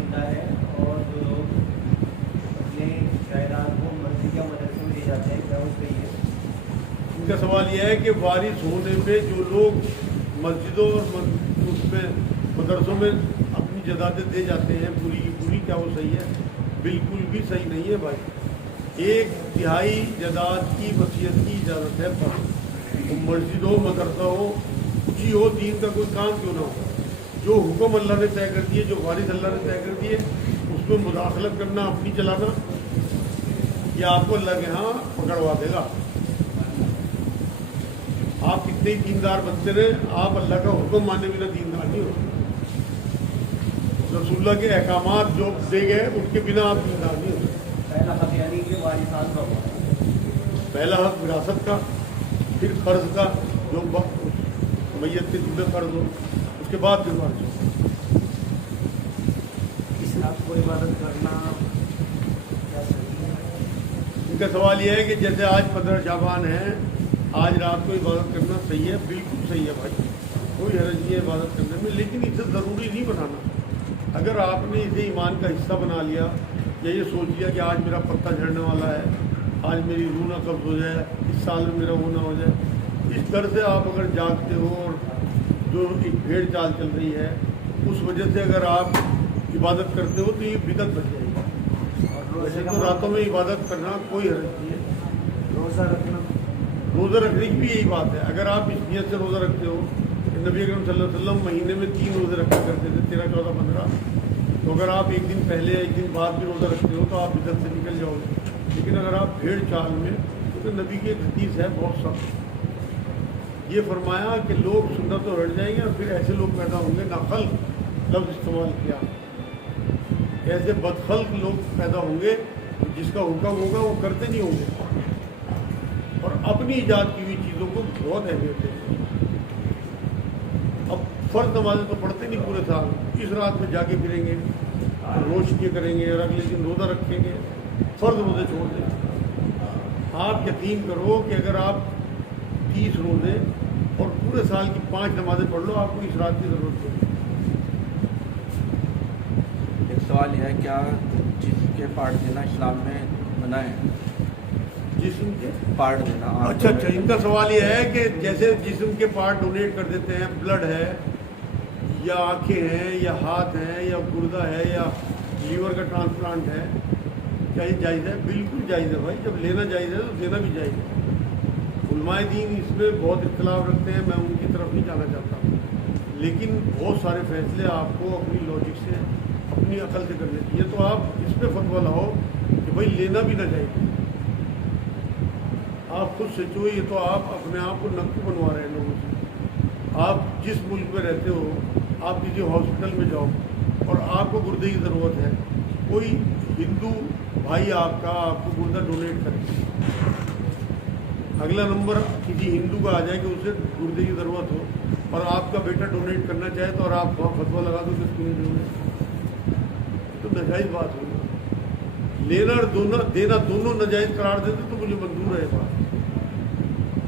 زندہ ہے اور جو لوگ اپنے جائیداد کو مسجد یا مدرسے میں لے جاتے ہیں کیا وہ صحیح ہے؟ ان کا سوال یہ ہے کہ وارث ہونے پہ جو لوگ مسجدوں اور اس میں مدرسوں میں اپنی جائیدادیں دے جاتے ہیں پوری کی پوری، کیا وہ صحیح ہے؟ بالکل بھی صحیح نہیں ہے بھائی۔ 1/3 جائیداد کی وصیت کی اجازت ہے پر مسجد ہو مدرسہ ہو کچھ ہی ہو، دین کا کوئی کام کیوں نہ ہو، جو حکم اللہ نے طے کر دیے، جو وارث اللہ نے طے کر دیے اس میں مداخلت کرنا، اپنی چلانا، یہ آپ کو اللہ کے ہاں پکڑوا دے گا۔ آپ کتنے ہی دیندار بنتے رہے، آپ اللہ کا حکم ماننے بنا دیندار نہیں ہو۔ رسول اللہ کے احکامات جو دے گئے ان کے بنا آپ دیندار نہیں ہو۔ پہلا حق یعنی کہ وارثان کا ہوا، پہلا حق وراثت کا، پھر قرض کا جو میت کے جملے قرض ہو، اس کے بعد پھر وارث ہو۔ اس رات کو عبادت کرنا کیا صحیح ہے؟ ان کا سوال یہ ہے کہ جیسے آج 15 شعبان ہے، آج رات کو عبادت کرنا صحیح ہے؟ بالکل صحیح ہے بھائی، کوئی حرج نہیں ہے عبادت کرنے میں، لیکن اسے ضروری نہیں بنانا۔ اگر آپ نے اسے ایمان کا حصہ بنا لیا یا یہ سوچ لیا کہ آج میرا پتہ جھڑنے والا ہے، آج میری روح نہ قبض ہو جائے، اس سال میں میرا وہ نہ ہو جائے، اس طرح سے آپ اگر جاگتے ہو اور جو ایک بھیڑ چال چل رہی ہے اس وجہ سے اگر آپ عبادت کرتے ہو تو یہ بدعت بن جائے گی۔ ویسے تو راتوں میں عبادت کرنا کوئی حرج نہیں ہے۔ روزہ رکھنا، روزہ رکھنے کی بھی یہی بات ہے۔ اگر آپ اس نیت سے روزہ رکھتے ہو کہ نبی اکرم صلی اللہ علیہ وسلم مہینے میں 3 روزے رکھا کرتے تھے، 13، 14، 15، تو اگر آپ ایک دن پہلے ایک دن بعد بھی روزہ رکھتے ہو تو آپ بدعت سے نکل جاؤ گے۔ لیکن اگر آپ بھیڑ چال میں، کیونکہ نبی کی ایک حدیث ہے بہت سخت، یہ فرمایا کہ لوگ سنت تو ہٹ جائیں گے اور پھر ایسے لوگ پیدا ہوں گے، ناخلق لفظ استعمال کیا، ایسے بدخلق لوگ پیدا ہوں گے جس کا حکم ہوگا وہ کرتے نہیں ہوں گے اور اپنی ایجاد کی ہوئی چیزوں کو بہت اہمیت دیتے ہیں۔ اب فرض نمازیں تو پڑھتے نہیں پورے سال، اس رات میں جا کے پھریں گے، روشنی کریں گے اور اگلے دن روزہ رکھیں گے، فرض روزے چھوڑ دیں۔ آپ یقین کرو کہ اگر آپ 30 روزے اور پورے سال کی 5 نمازیں پڑھ لو، آپ کو اس رات کی ضرورت ہوگی۔ ایک سوال یہ ہے، کیا جسم کے پارٹ دینا اسلام میں منع ہے؟ جسم کے پارٹ دینا؟ اچھا، ان کا سوال یہ ہے کہ جیسے جسم کے پارٹ ڈونیٹ کر دیتے ہیں، بلڈ ہے یا آنکھیں ہیں یا ہاتھ ہیں یا گردہ ہے یا لیور کا ٹرانسپلانٹ ہے، کیا یہ جائز ہے؟ بالکل جائز ہے بھائی، جب لینا جائز ہے تو دینا بھی جائز ہے۔ علماء دین اس میں بہت اختلاف رکھتے ہیں، میں ان کی طرف نہیں جانا چاہتا ہوں، لیکن بہت سارے فیصلے آپ کو اپنی لاجک سے، اپنی عقل سے کرنے چاہیے۔ تو آپ اس پہ فتویٰ لاؤ کہ بھائی لینا بھی نہ چاہیے۔ آپ خود سوچو، یہ تو آپ اپنے آپ کو نقو بنوا رہے ہیں لوگوں سے۔ آپ جس ملک میں رہتے ہو، آپ کسی ہاسپٹل میں جاؤ اور آپ کو گردے کی ضرورت ہے، کوئی ہندو بھائی آپ کا آپ کو گردہ ڈونیٹ کرے، اگلا نمبر کسی ہندو کا آ جائے کہ اسے گردے کی ضرورت ہو اور آپ کا بیٹا ڈونیٹ کرنا چاہے تو اور آپ وہاں فتویٰ لگا دو کہ اس کو نہیں ڈونیٹ، تو ناجائز بات ہوئی۔ لینا اور دینا دونوں ناجائز قرار دیتے تو مجھے منظور ہے بات۔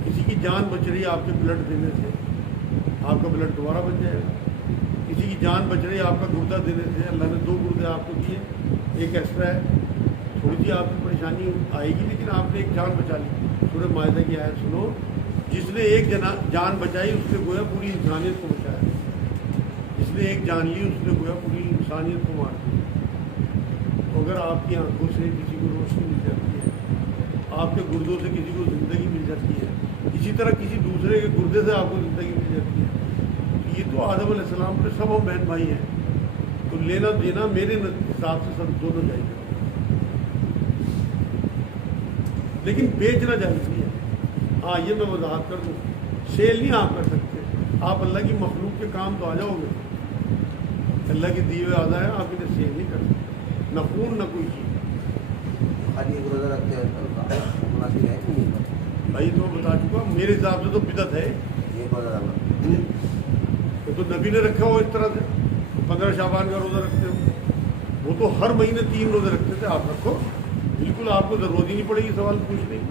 کسی کی جان بچ رہی ہے آپ کے بلڈ دینے سے، آپ کا بلڈ دوبارہ بن جائے گا۔ کسی کی جان بچ رہی ہے آپ کا گردہ دینے سے، اللہ نے 2 گردے آپ کو دیے، ایک ایکسٹرا ہے، تھوڑی سی آپ کی پریشانی آئے گی لیکن آپ نے ایک جان بچا لی۔ سورہ مائدہ کی آیت سنو، جس نے ایک جان بچائی اس نے گویا پوری انسانیت کو بچایا، جس نے ایک جان لی اس نے گویا پوری انسانیت کو مار دیا۔ اگر آپ کی آنکھوں سے کسی کو روشنی مل جاتی ہے، آپ کے گردوں سے کسی کو زندگی مل جاتی ہے، اسی طرح کسی دوسرے کے گردے سے آپ کو زندگی مل جاتی ہے، یہ تو آدم علیہ السلام کے سب ہم بہن بھائی ہیں، تو لینا دینا میرے حساب سے سب دونوں جائز ہے، لیکن بیچنا جائز نہیں ہے۔ ہاں یہ میں وضاحت کر دوں، سیل نہیں آپ کر سکتے، آپ اللہ کی مخلوق کے کام تو آ جاؤ گے، اللہ کی دیے ہوئے آدھا ہے، آپ انہیں سیل نہیں کر سکتے، نہ خون نہ کوئی چیز۔ خالی ایک روزہ رکھتے ہیں مناسب ہے کہ نہیں؟ بھائی تو بتا چکا، میرے حساب سے تو بدعت ہے یہ بہت زیادہ یہ تو نبی نے رکھا ہو اس طرح سے، 15 شعبان کا روزہ رکھتے ہو، وہ تو ہر مہینے 3 روزے رکھتے تھے، آپ رکھو، بالکل آپ کو ضرورت ہی نہیں پڑے گی سوال پوچھنے کی۔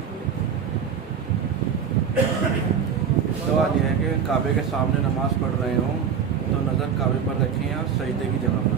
سوال یہ ہے کہ کعبے کے سامنے نماز پڑھ رہے ہوں تو نظر کعبے پر رکھیں یا سجدے کی جگہ پر؟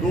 2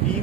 3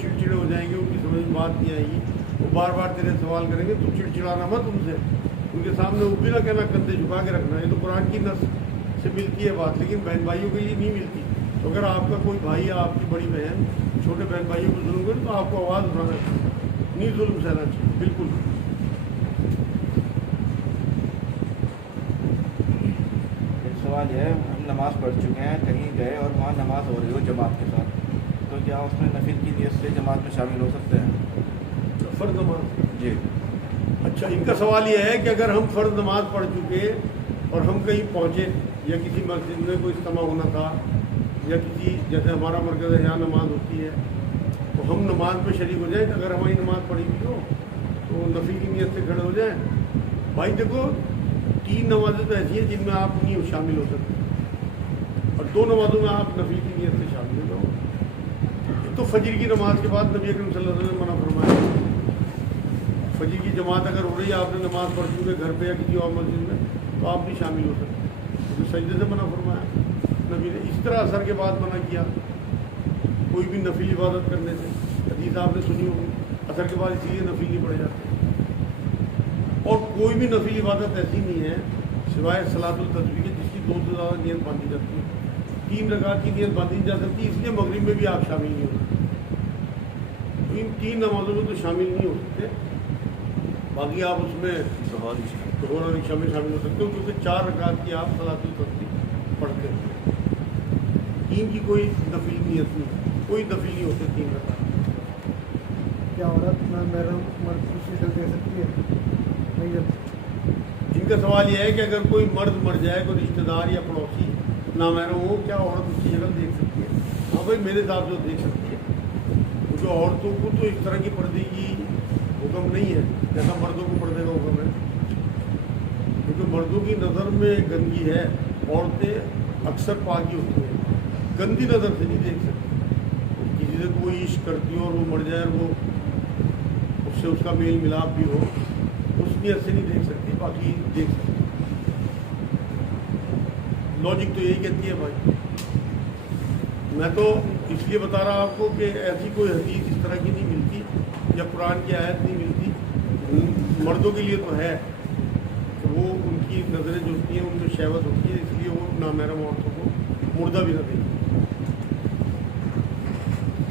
چڑچڑے ہو جائیں گے, ان کی سمجھ میں بات نہیں آئے گی, وہ بار بار تیرے سوال کریں گے, تو چڑچڑانا مت ان سے, ان کے سامنے وہ بھی نہ کہنا کندھے جھکا کے رکھنا. یہ تو قرآن کی نص سے ملتی ہے بات, لیکن بہن بھائیوں کے لیے نہیں ملتی. تو اگر آپ کا کوئی بھائی یا آپ کی بڑی بہن چھوٹے بہن بھائیوں کو ظلم کرے تو آپ کو آواز اٹھانا چاہیے, نہیں ظلم سہنا چاہیے, بالکل. ایک سوال یہ ہے, ہم نماز پڑھ چکے ہیں, کہیں گئے اور وہاں نماز ہو رہی ہو جماعت کے ساتھ, تو کیا اس میں نفل کی نیت سے جماعت میں شامل ہو سکتے ہیں؟ فرض نماز, جی. اچھا, ان کا سوال یہ ہے کہ اگر ہم فرض نماز پڑھ چکے اور ہم کہیں پہنچے یا کسی مسجد میں کوئی اجتماع ہونا تھا یا کسی, جیسے ہمارا مرکز ہے یہاں نماز ہوتی ہے, تو ہم نماز میں شریک ہو جائیں. اگر ہماری نماز پڑھی ہوئی ہو تو نفل کی نیت سے کھڑے ہو جائیں. بھائی دیکھو, 3 نمازیں تو ایسی ہیں جن میں آپ نہیں شامل ہو سکتے, اور 2 نمازوں میں آپ نفل کی نیت سے شامل ہو جاؤ. ایک تو فجر کی نماز کے بعد نبی اکرم صلی اللہ علیہ وسلم نے منع فرمایا. فجر کی جماعت اگر ہو رہی ہے, آپ نے نماز پڑھ چکے گھر پہ یا کسی اور مسجد میں, تو آپ نہیں شامل ہو سکتے. سجدے سے منع فرمایا نبی نے. اس طرح اثر کے بعد منع کیا کوئی بھی نفل عبادت کرنے سے. حدیث آپ نے سنی ہوگی, اثر کے بعد اسی لیے نفل نہیں پڑے جاتے. اور کوئی بھی نفل عبادت ایسی نہیں ہے سوائے صلاۃ التسبیح کے جس کی 2 سے زیادہ نیت باندھی جاتی ہے. 3 رکعت کی نیت باندھی جا سکتی ہے, اس لیے مغرب میں بھی آپ شامل نہیں ہو سکتے. ان 3 نمازوں میں تو شامل نہیں ہو سکتے. باقی آپ اس میں دونوں رکشہ میں شامل ہو سکتے ہو, کیونکہ 4 رکعت کی آپ صلاۃ التسبیح پڑھتے ہیں. 3 کی کوئی نفل نیت نہیں, کوئی نفل نہیں ہوتے 3 رکعت. کیا عورت محرم مرد کو شکل دے سکتی ہے؟ جن کا سوال یہ ہے کہ اگر کوئی مرد مر جائے, کوئی رشتہ دار یا پڑوسی نامحرم ہو, کیا عورت اس کی شکل دیکھ سکتی ہے؟ ہاں بھائی, میرے حساب سے دیکھ سکتی ہے. کیونکہ عورتوں کو تو اس طرح کی پردے کی حکم نہیں ہے جیسا مردوں کو پردے کا حکم ہے. کیونکہ مردوں کی نظر میں گندگی ہے, عورتیں اکثر پاکی ہوتی ہیں, گندی نظر سے نہیں دیکھ سکتی. کسی سے کوئی عشق کرتی ہو اور وہ مر جائے اور وہ اس سے اس کا میل ملاپ بھی ہو, اس نیت سے نہیں دیکھ سکتی, باقی دیکھ سکتی. لاجک تو یہی کہتی ہے بھائی. میں تو اس لیے بتا رہا آپ کو کہ ایسی کوئی حدیث اس طرح کی نہیں ملتی یا قرآن کی آیت نہیں ملتی. مردوں کے لیے تو ہے کہ وہ ان کی نظریں جو ہوتی ہیں ان میں شہوت ہوتی ہے, اس لیے وہ نامحرم عورتوں کو مردہ بھی نہ دیکھیں.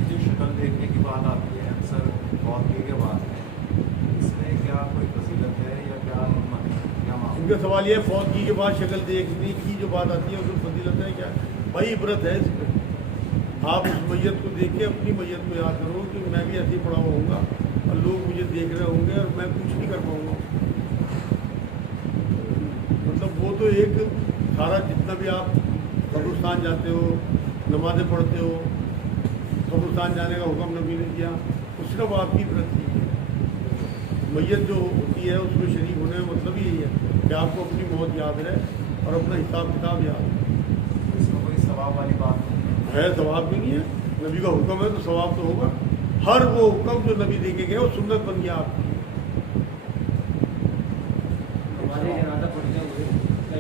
جو شکل دیکھنے کی بات آتی ہے اکثر فوتگی کے بعد ہے, اس میں کیا کوئی فضیلت ہے یا کیا حکمت ہے, کیا معاملہ؟ ان کا سوال یہ ہے فوتگی کے بعد شکل دیکھنے کی جو بات آتی ہے اس میں فضیلت ہے کیا؟ بھائی عبرت ہے اس میں. آپ اس میت کو دیکھ کے اپنی میت کو یاد کرو کہ میں بھی ایسے ہی پڑا ہوا ہوں گا اور لوگ مجھے دیکھ رہے ہوں گے اور میں کچھ نہیں کر پاؤں گا. مطلب وہ تو ایک سارا جتنا بھی آپ قبرستان جاتے ہو, نمازیں پڑھتے ہو, قبرستان جانے کا حکم نبی نے دیا, اس صرف آپ کی عبرت کی ہے. میت جو ہوتی ہے اس میں شریک ہونے کا مطلب یہی ہے کہ آپ کو اپنی موت یاد رہے اور اپنا حساب کتاب یاد رہے. اس میں کوئی ثواب والی بات نہیں ہے, ثواب بھی نہیں ہے. نبی کا حکم ہے تو ثواب تو ہوگا. ہر وہ حکم جو نبی دے کے گئے وہ سنت بن گیا آپ کی.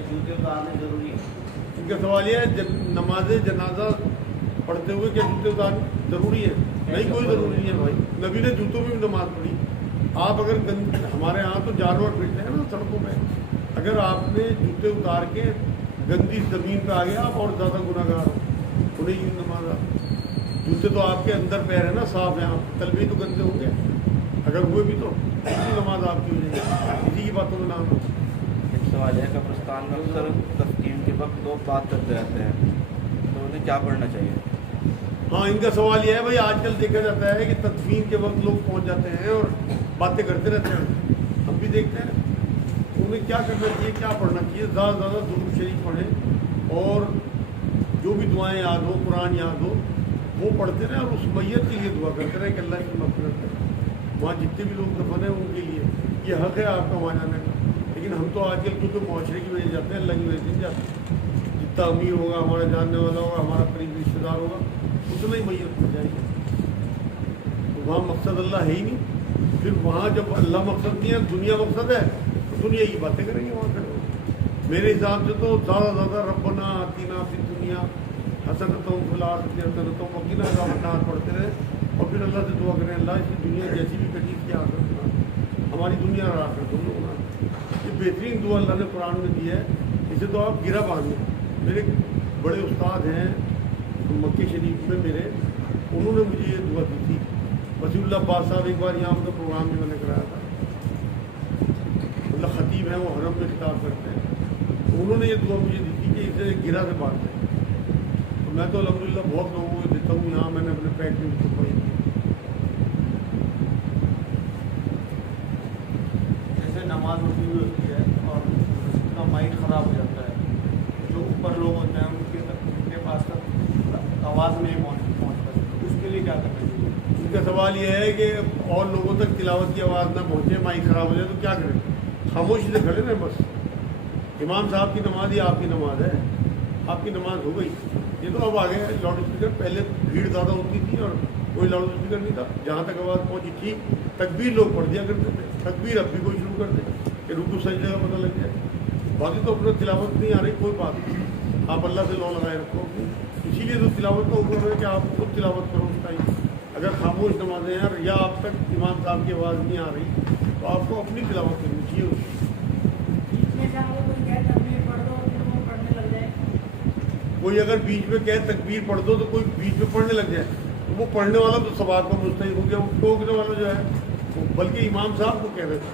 جوتے اتارنے ضروری ہے؟ ان کا سوال یہ ہے نماز جنازہ پڑھتے ہوئے کیا جوتے اتارنے ضروری ہے؟ نہیں, کوئی ضروری نہیں ہے بھائی. نبی نے جوتوں میں بھی نماز پڑھی. آپ اگر ہمارے یہاں تو جانور پھرتے ہیں نا سڑکوں پہ, اگر آپ نے جوتے اتار کے گندی زمین پہ آ گیا آپ اور زیادہ گناہ گار ہو. انہیں یہ نماز جوتے تو آپ کے اندر پیر ہے نا صاف, یہاں تلوے تو گندے ہوں گے, اگر ہوئے بھی تو اسی نماز آپ کی ہو جائے گی. اسی کی باتوں میں نام ہو. ایک سوال ہے, قبرستان میں اکثر تسکین کے وقت لوگ بات کرتے رہتے ہیں, تو انہیں کیا پڑھنا چاہیے؟ ہاں, ان کا سوال یہ ہے بھائی, آج کل دیکھا جاتا ہے کہ تدفین کے وقت لوگ پہنچ جاتے ہیں اور باتیں کرتے رہتے ہیں. ہم بھی دیکھتے ہیں. انہیں کیا کرنا چاہیے, کیا پڑھنا چاہیے؟ زیادہ سے زیادہ درود شریف پڑھیں اور جو بھی دعائیں یاد ہو, قرآن یاد ہو, وہ پڑھتے رہیں اور اس میت کے لیے دعا کرتے رہیں کہ اللہ کی مغفرت کرے. وہاں جتنے بھی لوگ دفن ہیں ان کے لیے یہ حق ہے آپ کا وہاں جانے کا. لیکن ہم تو آج کل کیونکہ معاشرے کی وجہ جاتے ہیں, اللہ کی وجہ سے نہیں جاتے. جتنا امیر ہوگا, ہمارا جاننے والا ہوگا, ہمارا قریبی رشتے دار ہوگا, اتنا ہی میت پڑ جائے گی. وہاں مقصد اللہ ہے ہی نہیں. پھر وہاں جب اللہ مقصد نہیں ہے, دنیا مقصد ہے, تو دنیا کی باتیں کریں گے وہاں کھڑے ہو. میرے حساب سے تو زیادہ زیادہ ربنا آتینا فی الدنیا حسنۃ وفی الآخرۃ حسنۃ وقنا عذاب النار پڑھتے رہے اللہ سے دعا کریں اللہ اس کی دنیا جیسی بھی کٹی اس کی آخرت بنا، ہماری دنیا اور آخرت دونوں بنا۔ یہ بہترین دعا اللہ نے قرآن میں دی ہے، اسے تو آپ گرا باندھیں۔ میرے بڑے استاد ہیں مکے شریف میں میرے، انہوں نے مجھے یہ دعا دی تھی۔ وسیع اللہ عباس صاحب ایک بار یہاں کا پروگرام بھی میں نے کرایا تھا، اللہ خطیب ہیں وہ حرم میں خطاب کرتے ہیں، انہوں نے یہ دعا مجھے دی تھی کہ اسے گرا سے باندھ دیں۔ تو میں تو الحمدللہ بہت لوگوں کو دیتا ہوں، یہاں میں نے اپنے پیٹ میں بھی چھپائی تھی۔ جیسے نماز ہوتی ہوئی ہوتی ہے اور اس کا مائنڈ خراب ہو جاتا ہے، جو اوپر لوگ ہوتے ہیں ان کے پاس تک آواز نہیں پہنچ پاتی، اس کے لیے کیا کرنا چاہیے؟ ان کا سوال یہ ہے کہ اور لوگوں تک تلاوت کی آواز نہ پہنچے، مائک خراب ہو جائے تو کیا کریں؟ خاموشی سے کھڑے رہیں بس۔ امام صاحب کی نماز ہی آپ کی نماز ہے، آپ کی نماز ہو گئی۔ یہ تو اب آگے لاؤڈ اسپیکر، پہلے بھیڑ زیادہ ہوتی تھی اور کوئی لاؤڈ اسپیکر نہیں تھا، جہاں تک آواز پہنچی تھی تکبیر لوگ پڑھ دیا کرتے تھے، تکبیر اب بھی کوئی شروع کر دے کہ رکوع سجدے کا پتہ لگ جائے۔ باقی تو اپنا تلاوت نہیں آ رہی، کوئی بات نہیں، آپ اللہ سے لو لگائے رکھو اپنی۔ اسی لیے تو تلاوت کا حکم ہے کہ آپ خود تلاوت کرو اس ٹائم۔ اگر خاموش نمازیں ہیں یا آپ تک امام صاحب کی آواز نہیں آ رہی تو آپ کو اپنی تلاوت کرنی چاہیے۔ کوئی اگر بیچ میں کہے تکبیر پڑھ دو تو کوئی بیچ میں پڑھنے لگ جائے تو وہ پڑھنے والا تو ثواب کا مستحق ہو گیا، وہ ٹوکنے والا جو ہے بلکہ امام صاحب کو کہہ رہے تھے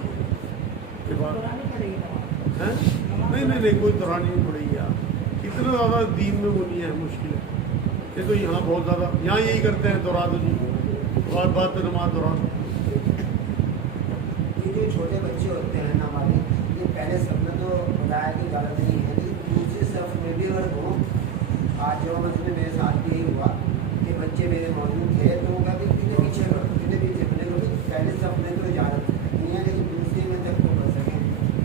نہیں کوئی دورانی نہیں پڑے گی۔ آپ اتنا زیادہ دین میں وہ نہیں ہے، مشکل ہے یہ تو یہاں بہت زیادہ، یہاں یہی کرتے ہیں دورا دو جی، بات پہ نماز دورا دو۔ یہ جو چھوٹے بچے ہوتے ہیں ہمارے، یہ پہلے سب نے تو بتایا کہ غلط نہیں ہے، لیکن دوسری صف میں بھی اگر ہو، آج جو مسئلے میرے ساتھ بھی یہی ہوا کہ بچے میرے موجود تھے تو وہ کہتے ہیں کہ پیچھے کرو، پیچھے بنے لوگ پہلے صف میں تو اجازت نہیں ہے لیکن دوسری میں تک تو کر سکیں،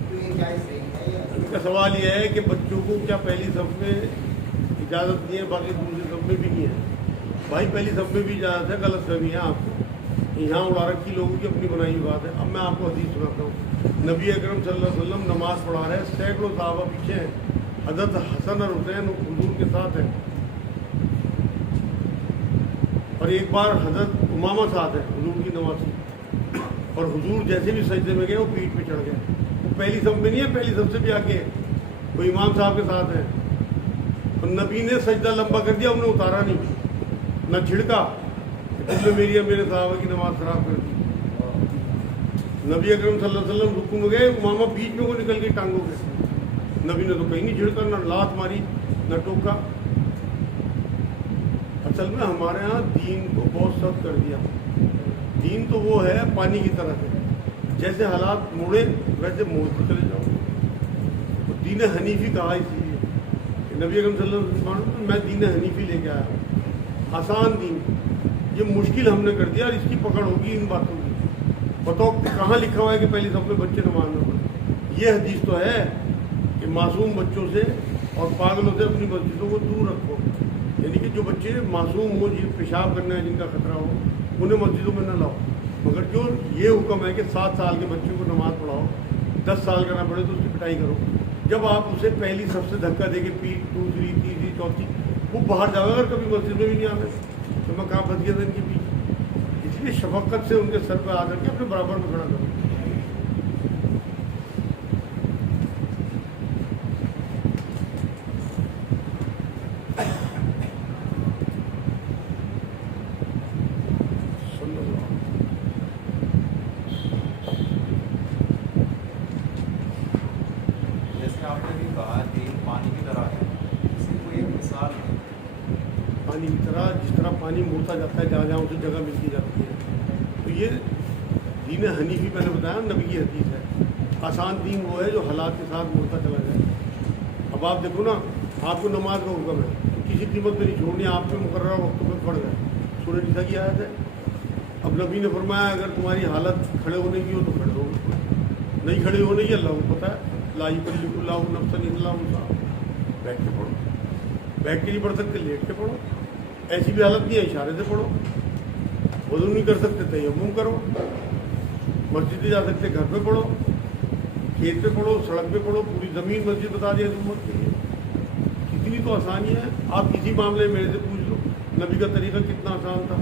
تو یہ کیا صحیح ہے؟ ان کا سوال یہ ہے کہ بچوں کو کیا پہلی صف میں اجازت نہیں ہے، باقی دوسری صف میں بھی نہیں ہے؟ بھائی پہلی صف میں بھی اجازت ہے، غلط فہمی ہے آپ کو، یہاں اڑا رکھی لوگوں کی اپنی بنائی ہوئی بات ہے۔ اب میں آپ کو حدیث سناتا ہوں، نبی اکرم صلی اللہ علیہ وسلم نماز پڑھا رہے ہیں، سینکڑوں صحابہ پیچھے ہیں، حضرت حسن اور حسین حضور کے ساتھ ہیں، اور ایک بار حضرت امامہ ساتھ ہے حضور کی نماز سے، اور حضور جیسے بھی سجدے میں گئے وہ پیٹھ پہ چڑھ گئے، وہ پہلی صف میں نہیں ہے، پہلی صف سے بھی آگے ہے، وہ امام صاحب کے ساتھ ہیں، اور نبی نے سجدہ لمبا کر دیا، انہوں نے اتارا نہیں، نہ چھڑکا تم نے میری اور میرے صحابہ کی نماز خراب کر دی۔ نبی اکرم صلی اللہ علیہ وسلم رکوع میں گئے، امامہ بیچ میں وہ نکل گئی ٹانگوں کے، نبی نے تو کہیں نہیں چھڑکا، نہ لات ماری نہ ٹوکا۔ اصل میں ہمارے ہاں دین کو بہت سخت کر دیا، دین تو وہ ہے پانی کی طرح ہے، جیسے حالات موڑے ویسے موڑتے چلے جاؤ۔ تو دین حنیفی کہا اس لیے نبی اکرم صلی اللہ علیہ وسلم میں دین حنیفی لے کے آیا ہوں، آسان دین، یہ مشکل ہم نے کر دیا اور اس کی پکڑ ہوگی ان باتوں کی۔ بتاؤ کہاں لکھا ہوا ہے کہ پہلی صف میں بچے نماز نہ پڑھیں؟ یہ حدیث تو ہے کہ معصوم بچوں سے اور پاگلوں سے اپنی مسجدوں کو دور رکھو، یعنی کہ جو بچے معصوم ہو، جن پیشاب کرنا ہے جن کا خطرہ ہو، انہیں مسجدوں میں نہ لاؤ۔ مگر جو یہ حکم ہے کہ 7 سال کے بچے کو نماز پڑھاؤ، 10 سال کا نہ پڑھے تو اس کی پٹائی کرو۔ جب آپ اسے پہلی صف سے دھکا دے کے پیٹ دوسری تیسری چوتھی، وہ باہر جاؤ، اگر کبھی مسجد میں بھی نہیں آنا تو میں کہاں پھنس گیا تھا ان کے پیچھے، اس لیے شفقت سے ان کے سر پہ آ کر کے اپنے برابر میں کھڑا کرو۔ جیسے آپ نے بھی کہا کہ پانی کی طرح ہے، اس کی کوئی ایک مثال ہے؟ پانی کی طرح، جس طرح پانی مڑتا جاتا ہے جہاں جہاں اسے جگہ ملتی جاتی ہے، تو یہ دین حنیفی میں نے بتایا نبی کی حدیث ہے۔ آسان دین وہ ہے جو حالات کے ساتھ مڑتا چلا جائے۔ اب آپ دیکھو نا، آپ کو نماز کا حکم ہے تو کسی قیمت پہ نہیں چھوڑنی، آپ پہ مقررہ وقتوں پہ پڑ گئے، سورہ نساء کی آیت ہے۔ اب نبی نے فرمایا اگر تمہاری حالت کھڑے ہونے کی ہو تو کھڑے ہو، نہیں کھڑے ہونے کی اللہ کو پتہ ہے، لا یکلف اللہ نفسا الا وسعہا، بیٹھ کے پڑھو، بیٹھ کے نہیں پڑھ سکتے لیٹ کے پڑھو، ایسی بھی حالت نہیں ہے اشارے سے پڑھو، وضو نہیں کر سکتے تیمم کرو، مسجد نہیں جا سکتے گھر پہ پڑھو، کھیت پہ پڑھو، سڑک پہ پڑھو، پوری زمین مسجد بتا دیا امت کے لیے، کتنی تو آسانی ہے۔ آپ کسی معاملے میں میرے سے پوچھ لو نبی کا طریقہ کتنا آسان تھا،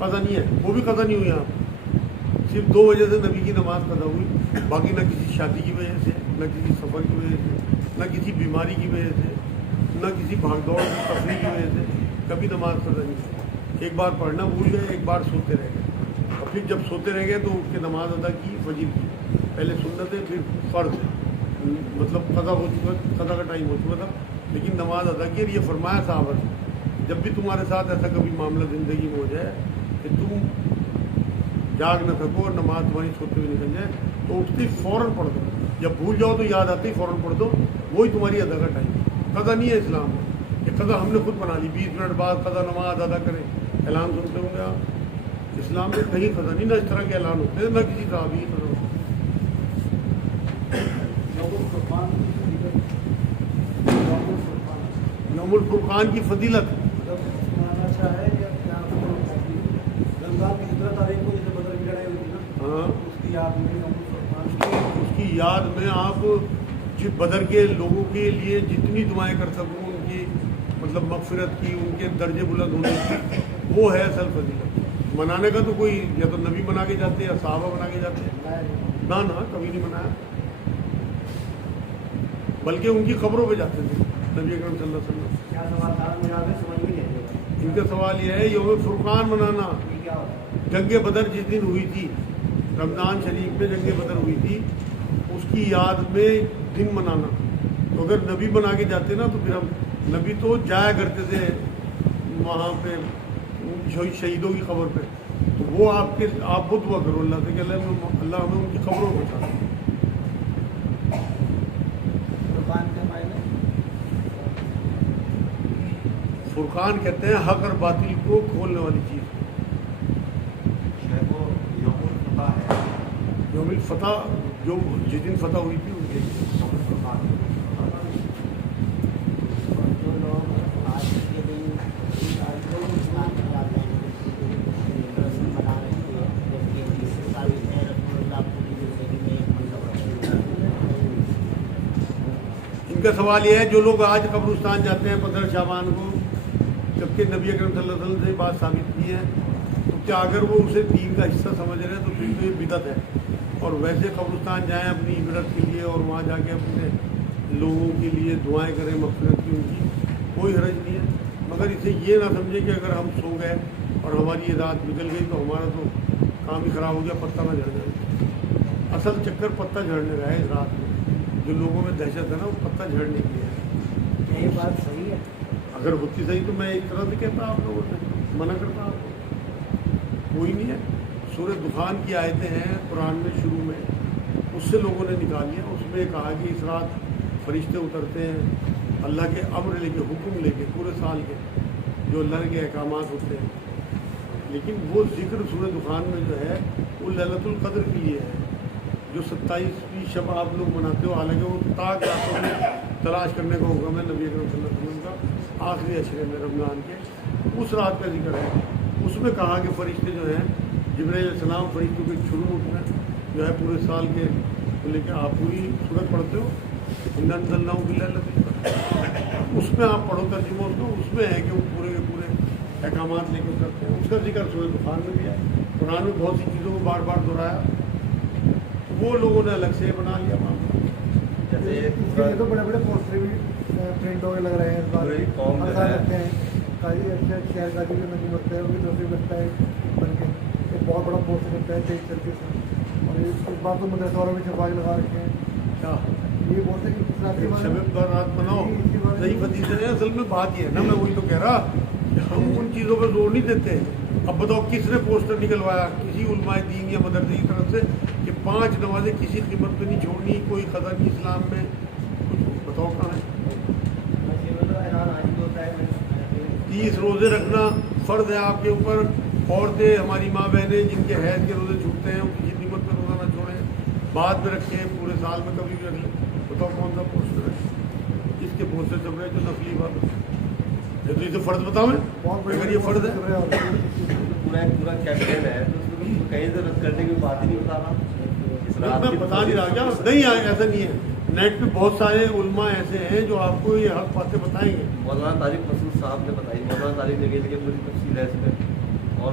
قضا نہیں ہے, وہ بھی قضا نہیں ہوئی یہاں. صرف 2 وجہ سے نبی کی نماز قضا ہوئی, باقی نہ کسی شادی کی وجہ سے, نہ کسی سفر کی وجہ سے, نہ کسی بیماری کی وجہ سے, نہ کسی بھاگ دوڑ کی تفریح کی وجہ سے کبھی نماز قضا نہیں ہوئی. ایک بار پڑھنا بھول گئے, ایک بار سوتے رہ گئے, اور پھر جب سوتے رہ گئے تو اٹھ کے نماز ادا کی, فجر کی. پہلے سنت ہے پھر فرض ہے, مطلب قضا ہو چکا, قضا کا ٹائم ہو چکا تھا, لیکن نماز ادا کی. اور یہ فرمایا صحابہ سے, جب بھی تمہارے ساتھ ایسا کبھی معاملہ زندگی میں ہو جائے کہ تم جاگ نہ سکو اور نماز تمہاری سوتے ہوئے نکل جائے, تو اٹھتے فوراً پڑھ دو. جب بھول جاؤ تو یاد آتے ہی فوراً پڑھ دو, وہی تمہاری ادا کا ٹائم. قضا نہیں ہے اسلام میں, یہ قضا ہم نے خود بنا لی. 20 منٹ بعد قضا نماز ادا کریں, اعلان سنتے ہوں گے آپ. اسلام میں کہیں قضا نہیں, نہ اس طرح کے اعلان ہوتے ہیں, نہ کسی صحابی قضا ہوتا. یوم الفرقان کی فضیلت اچھا ہے یا کیا رمضان کی 17 تاریخ کو جیسے بدر کی لڑائی ہوئی تھی نا, ہاں, اس کی یاد میں یوم الفرقان اس کی یاد میں آپ بدر کے لوگوں کے لیے جتنی دعائیں کر سکوں, ان کی مطلب مغفرت کی, ان کے درجے بلند ہونے کی, وہ ہے اصل فضیلت. منانے کا تو کوئی یا تو نبی بنا کے جاتے ہیں یا صحابہ بنا کے جاتے ہیں, نہ کبھی نہیں منایا. بلکہ ان کی قبروں پہ جاتے تھے نبی اکرم صلی اللہ علیہ وسلم. کیا سوال تھا میرا بھی سمجھ میں نہیں آئے. ان کا سوال یہ ہے یوم فرقان منانا. یہ کیا ہوتا ہے؟ جنگ بدر جس دن ہوئی تھی, رمضان شریف میں جنگ بدر ہوئی تھی, اس کی یاد میں دن منانا. تو اگر نبی بنا کے جاتے نا تو پھر ہم, نبی تو جایا کرتے تھے وہاں پہ شہیدوں کی قبر پہ, تو وہ آپ خود دعا کرو اللہ سے کہ اللہ ہمیں ان کی قبروں کو بتا. فرقان کہتے ہیں حق اور باطل کو کھولنے والی چیز. یوم الفتح ہے, یوم الفتح جو جس دن فتح ہوئی تھی ان کے جو لوگ آج کے دن اسلام میں جاتے ہیں, رسم بنا رہے ہیں, جبکہ اس سے ثابت ہے رسول اللہ پوری زندگی میں ایک مرتبہ. ان کا سوال یہ ہے جو لوگ آج قبرستان جاتے ہیں 15 شعبان کو, جبکہ نبی اکرم صلی اللہ علیہ وسلم سے بات ثابت کی ہے, تو کیا اگر وہ اسے دین کا حصہ سمجھ رہے ہیں تو پھر تو یہ بدعت ہے. اور ویسے قبرستان جائیں اپنی عبرت کے لیے, اور وہاں جا کے اپنے لوگوں کے لیے دعائیں کریں مغفرت کی, ان کی کوئی حرج نہیں ہے. مگر اسے یہ نہ سمجھیں کہ اگر ہم سو گئے اور ہماری یہ رات نکل گئی تو ہمارا تو کام ہی خراب ہو گیا, پتہ نہ جھڑ جائے. اصل چکر پتہ جھڑنے کا ہے اس رات میں. جو لوگوں میں دہشت ہے نا, وہ پتہ جھڑنے کی ہے. کیا یہ بات صحیح ہے؟ اگر ہوتی صحیح تو میں ایک طرح سے کہتا آپ لوگوں سے, منع کرتا آپ کو. کوئی نہیں ہے. سورہ دخان کی آیتیں ہیں قرآن میں شروع میں, اس سے لوگوں نے نکال لیا. اس میں کہا کہ اس رات فرشتے اترتے ہیں اللہ کے امر لے کے, حکم لے کے, پورے سال کے جو اللہ کے احکامات ہوتے ہیں. لیکن وہ ذکر سورہ دخان میں جو ہے وہ لیلۃ القدر کے لیے ہے, جو 27ویں شب آپ لوگ مناتے ہو. حالانکہ وہ تاک راتوں میں تلاش کرنے کا حکم ہے نبی اکرم صلی اللہ علیہ وسلم کا, آخری عشرے میں رمضان کے اس رات کا ذکر ہے. اس میں کہا کہ فرشتے جو ہیں, جبرائیل علیہ السلام فرشتوں کے شروع میں جو ہے پورے سال کے, لے کے آپ پوری صورت پڑھتے ہو اِنَّا أَنزَلْنَاهُ فِي لَيْلَةِ الْقَدْرِ, اس میں آپ پڑھو ترجمہ اس کو, اس میں ہے کہ وہ پورے کے پورے احکامات لے کے کرتے ہیں. اس کا ذکر سورہ دخان میں بھی ہے. قرآن میں بہت سی چیزوں کو بار بار دہرایا, وہ لوگوں نے الگ سے بنا لیا معاملہ. جیسے اس کے لیے تو بڑے بڑے پوسٹر بھی پرنٹ ہو کے لگ رہے ہیں اس بار, ہر سال لگتے ہیں. قاضی اچھا شہر قاضی بھی نظم لگتا ہے, ان کی طرف لگتا ہے بن کے ایک بہت بڑا پوسٹر لگتا ہے 23 طریقے سے. اور اس بار تو مدرسے والوں میں چھپا کے لگا رکھے ہیں. کیا یہ بولتے ہیں کہ رات کے بعد شب برات مناؤ, صحیح فضیلت ہے. اصل میں بات یہ ہے نا, میں وہی تو کہہ رہا کہ ہم ان چیزوں پہ زور نہیں دیتے. اب بتاؤ کس نے پوسٹر نکلوایا کسی علماء دین یا مدرسے کی طرف سے کہ 5 نمازیں کسی قیمت پہ نہیں چھوڑنی, کوئی قدر نہیں اسلام میں, کچھ بتاؤ کہاں ہے. 30 روزے رکھنا فرض ہے آپ کے اوپر. عورتیں ہماری ماں بہنیں جن کے حیض کے روزے چھوٹتے ہیں, وہ کسی قیمت پہ روزہ نہ چھوڑیں, بعد میں رکھیں, پورے سال میں کبھی بھی رکھ لیں. بتاؤ کون سا پوسٹر ہے اس کے پوسٹر چل رہے جو نفلی بات ہے. تو اسے فرض بتاؤ میں, اگر یہ فرض ہے پورا کیمپین ہے تو اس میں کہیں ضرورت کرنے کی بات ہی نہیں بتا رہا. میں بتا نہیں رہا, کیا نہیں آئے, ایسا نہیں ہے. نیٹ پہ بہت سارے علماء ایسے ہیں جو آپ کو یہ حق باتیں بتائیں گے. مولانا طارق مسعود صاحب نے بتائی, مولانا طارق نے کہی کہ پوری تفصیل ہے اس میں. اور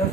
10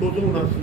279,